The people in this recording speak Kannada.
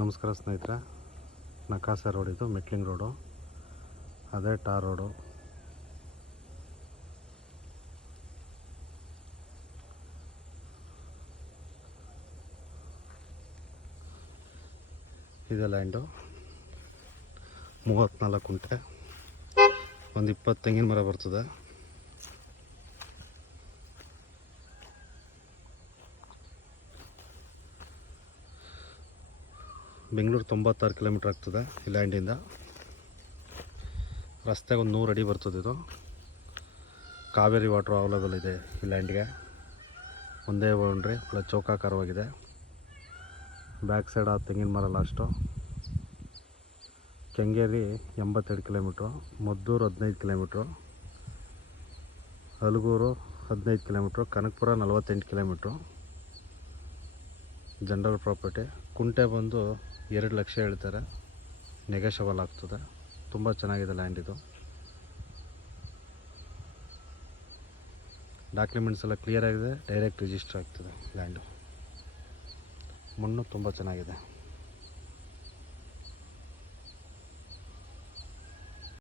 ನಮಸ್ಕಾರ ಸ್ನೇಹಿತರೆ, ನಕಾಸೆ ರೋಡ್, ಇದು ಮೆಟ್ಲಿಂಗ್ ರೋಡು, ಅದೇ ಟಾರ್ ರೋಡು. ಇದೆ ಲ್ಯಾಂಡು. 34 ಕುಂಟೆ, ಒಂದು 20 ತೆಂಗಿನ ಮರ ಬರ್ತದೆ. ಬೆಂಗಳೂರು 96 ಕಿಲೋಮೀಟ್ರ್ ಆಗ್ತದೆ ಈ ಲ್ಯಾಂಡಿಂದ. ರಸ್ತೆಗೆ ಒಂದು 100 ಅಡಿ ಬರ್ತದೆ. ಇದು ಕಾವೇರಿ ವಾಟ್ರ್ ಅವೈಲೇಬಲ್ ಇದೆ ಈ ಲ್ಯಾಂಡ್ಗೆ. ಒಂದೇ ಬೌಂಡ್ರಿ, ಪ್ಲಸ್ ಚೌಕಾಕಾರವಾಗಿದೆ. ಬ್ಯಾಕ್ ಸೈಡ್ ಆ ತೆಂಗಿನ ಮರ last. Kengeri 82 kilometre, Maddur 15 kilometre, Halagur 15 kilometre, Kanakapura 48 kilometre. General property. ಕುಂಟೆ ಬಂದು 2 ಲಕ್ಷ ಹೇಳ್ತಾರೆ, ನೆಗೋಷಿಯಬಲ್ ಆಗ್ತದೆ. ತುಂಬ ಚೆನ್ನಾಗಿದೆ ಲ್ಯಾಂಡ್ ಇದು. ಡಾಕ್ಯುಮೆಂಟ್ಸ್ ಎಲ್ಲ ಕ್ಲಿಯರ್ ಆಗಿದೆ, ಡೈರೆಕ್ಟ್ ರಿಜಿಸ್ಟರ್ ಆಗ್ತದೆ ಲ್ಯಾಂಡು. ಮಣ್ಣು ತುಂಬ ಚೆನ್ನಾಗಿದೆ.